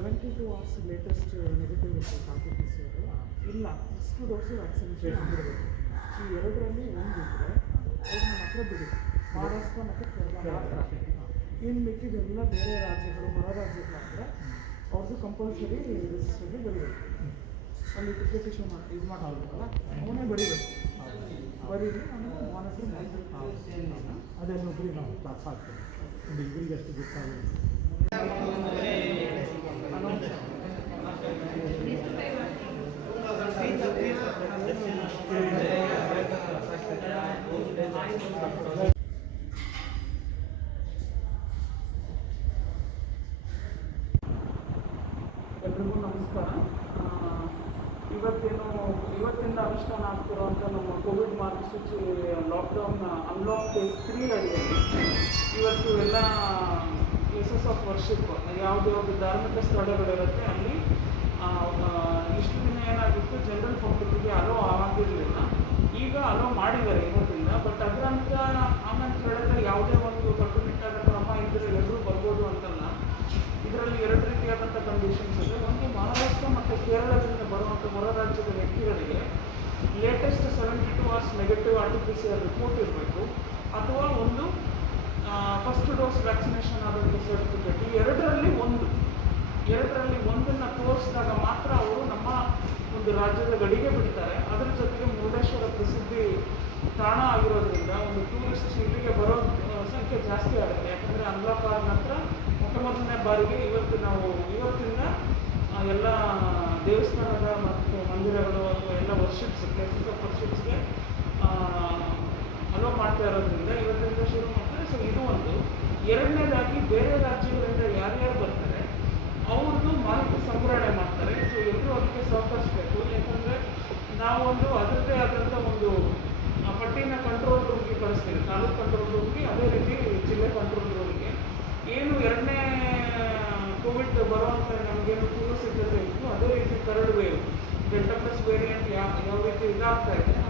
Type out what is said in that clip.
Hours latest negative report R T P C ಅವರು ಇಲ್ಲ. ಇಷ್ಟು ಡೋಸು ವ್ಯಾಕ್ಸಿನೇಷನ್ ಆಗಿರಬೇಕು ಈ ಎರಡರಲ್ಲಿ ಒಂದು ಇದ್ದರೆ ಅವ್ರನ್ನ ಮಾತ್ರ ಬಿಡಿ. ಮಹಾರಾಷ್ಟ್ರ ಮತ್ತು ಕೇರಳ ಮಾತ್ರ. ಇನ್ನು ಮಿಕ್ಕಿದೆಲ್ಲ ಬೇರೆ ರಾಜ್ಯಗಳು ಹೊರ ರಾಜ್ಯಗಳಾದರೆ ಅವ್ರದ್ದು ಕಂಪಲ್ಸರಿ ರಿಜಿಸ್ಟರ್ಗೆ ಬರೀಬೇಕು. ಅಲ್ಲಿ ಟಿಕೆಟ್ ಇಶ್ಯೂ ಮಾಡಿ ಇದು ಮಾಡ್ತಾರಲ್ಲ ಅವನೇ ಬರೀಬೇಕು. ಬರೀರಿ ಆಮೇಲೆ ಮಾನಿಟ್ರ್ ಅದೇ ನೋಡಿ ನಾವು ಕ್ಲಾಸ್ ಹಾಕ್ತೇವೆ ಒಂದು ಇಬ್ಬರಿಗೆ ಎಲ್ರಿಗೂ ನಮಸ್ಕಾರ. ಇವತ್ತೇನು, ಇವತ್ತಿಂದ ಅನುಷ್ಠಾನ ಆಗ್ತಿರುವಂಥ ನಮ್ಮ ಕೋವಿಡ್ ಮಾರ್ಗಸೂಚಿ ಲಾಕ್ಡೌನ್ ಅನ್ಲಾಕ್ ಫೇಸ್ ತ್ರೀ ಅಡಿಯಲ್ಲಿ ಇವತ್ತು ಎಲ್ಲ ಪ್ಲೇಸಸ್ ಆಫ್ ವರ್ಷಿಪ್ ಯಾವುದೇ ಒಂದು ಧಾರ್ಮಿಕ ಸ್ಥಳಗಳಿರುತ್ತೆ, ಅಲ್ಲಿ ಇಷ್ಟು ದಿನ ಏನಾಗಿತ್ತು ಜನರಲ್ ಪಬ್ಲಿಕ್ಕಿಗೆ ಅಲೋ ಆಗಿರಲಿಲ್ಲ ಈಗ ಅಲೋ ಮಾಡಿದ್ದಾರೆ ಇವತ್ತಿಂದ ಬಟ್ ಅದರಂತ ಆಮೇಲೆ ಹೇಳಿದ್ರೆ ಯಾವುದೇ ಒಂದು ಕಟ್ಟುನಿಟ್ಟಾದ ಕಂಡೀಷನ್ಸ್ ಅಂದರೆ ಒಂದು ಮಹಾರಾಷ್ಟ್ರ ಮತ್ತು ಕೇರಳದಿಂದ ಬರುವಂಥ ಹೊರ ರಾಜ್ಯದ ವ್ಯಕ್ತಿಗಳಿಗೆ latest seventy two hours negative R T P C R report ಇರಬೇಕು. ಅಥವಾ ಒಂದು ಫಸ್ಟ್ ಡೋಸ್ ವ್ಯಾಕ್ಸಿನೇಷನ್ ಆದಂಥ ಸರ್ಟಿಫಿಕೇಟ್ ಈ ಎರಡರಲ್ಲಿ ಒಂದು. ಎರಡರಲ್ಲಿ ಒಂದನ್ನು ತೋರಿಸಿದಾಗ ಮಾತ್ರ ಅವರು ನಮ್ಮ ಒಂದು ರಾಜ್ಯದ ಗಡಿಗೆ ಬಿಡ್ತಾರೆ. ಅದರ ಜೊತೆಗೆ ಮುರುಡೇಶ್ವರ ಪ್ರಸಿದ್ಧಿ ತಾಣ ಆಗಿರೋದ್ರಿಂದ ಒಂದು ಟೂರಿಸ್ಟ್ ಇಲ್ಲಿಗೆ ಬರೋ ಸಂಖ್ಯೆ ಜಾಸ್ತಿ ಆಗುತ್ತೆ. ಯಾಕಂದರೆ ಅಂಗ್ಲಾಪಾರ್ ನಂತರ ಮೊಟ್ಟ ಮೊದಲನೇ ಬಾರಿಗೆ ಇವತ್ತು ನಾವು ಇವತ್ತಿಂದ ಎಲ್ಲ ದೇವಸ್ಥಾನದ ಮತ್ತು ಮಂದಿರಗಳು ಅಥವಾ ಎಲ್ಲ ವರ್ಷಿಪ್ಸ್ ಪ್ಲೇಸಸ್ ಆಫ್ ವರ್ಷಿಪ್ಸ್ಗೆ ಅಲೋ ಮಾಡ್ತಾ ಇರೋದ್ರಿಂದ ಇವತ್ತಿಂದ ಶುರು ಮಾಡ್ತಾರೆ. ಸೊ ಇದು ಒಂದು. ಎರಡನೇದಾಗಿ ಬೇರೆ ರಾಜ್ಯಗಳಿಂದ ಯಾರ್ಯಾರು ಬರ್ತಾರೆ ಅವ್ರದ್ದು ಮಾಹಿತಿ ಸಂಗ್ರಹಣೆ ಮಾಡ್ತಾರೆ. ಸೊ ಎಲ್ಲರೂ ಅದಕ್ಕೆ ಸಹಕರಿಸಬೇಕು. ಯಾಕಂದರೆ ನಾವೊಂದು ಅದರದ್ದೇ ಆದಂಥ ಒಂದು ಪಟ್ಟಿನ ಕಂಟ್ರೋಲ್ ರೂಮ್ಗೆ ಕಳಿಸ್ತೀವಿ. ತಾಲೂಕು ಕಂಟ್ರೋಲ್ ರೂಮ್ಗೆ ಅದೇ ರೀತಿ ಜಿಲ್ಲೆ ಕಂಟ್ರೋಲ್ ಎರಡನೇ ಕೋವಿಡ್ ಬರುವಂಥ ನಮಗೇನು ಪೂರ್ವ ಸಿದ್ಧತೆ ಇತ್ತು. ಅದೇ ರೀತಿ third wave delta plus variant ಯಾವ ಯಾವ ರೀತಿ ಇದಾಗ್ತಾ ಇದೆ